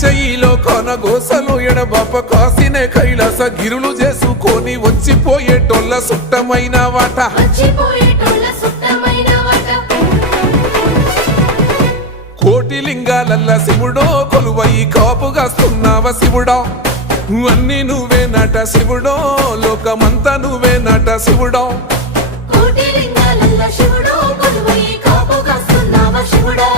ఈశయిలో కొనగోసలు ఎడబాప కాసినే కైలాస గిరులు చేసుకొని వచ్చిపోయేటోళ్ళ సుట్టమైన వాట కోటి లింగాలల్ల శివుడో కొలువై కాపుగాస్తున్నావ శివుడా అన్ని నువ్వే నట శివుడో లోకమంతా నువ్వే నట శివుడో కోటి లింగాలల్ల శివుడో కొలువై కాపుగాస్తున్నావ శివుడా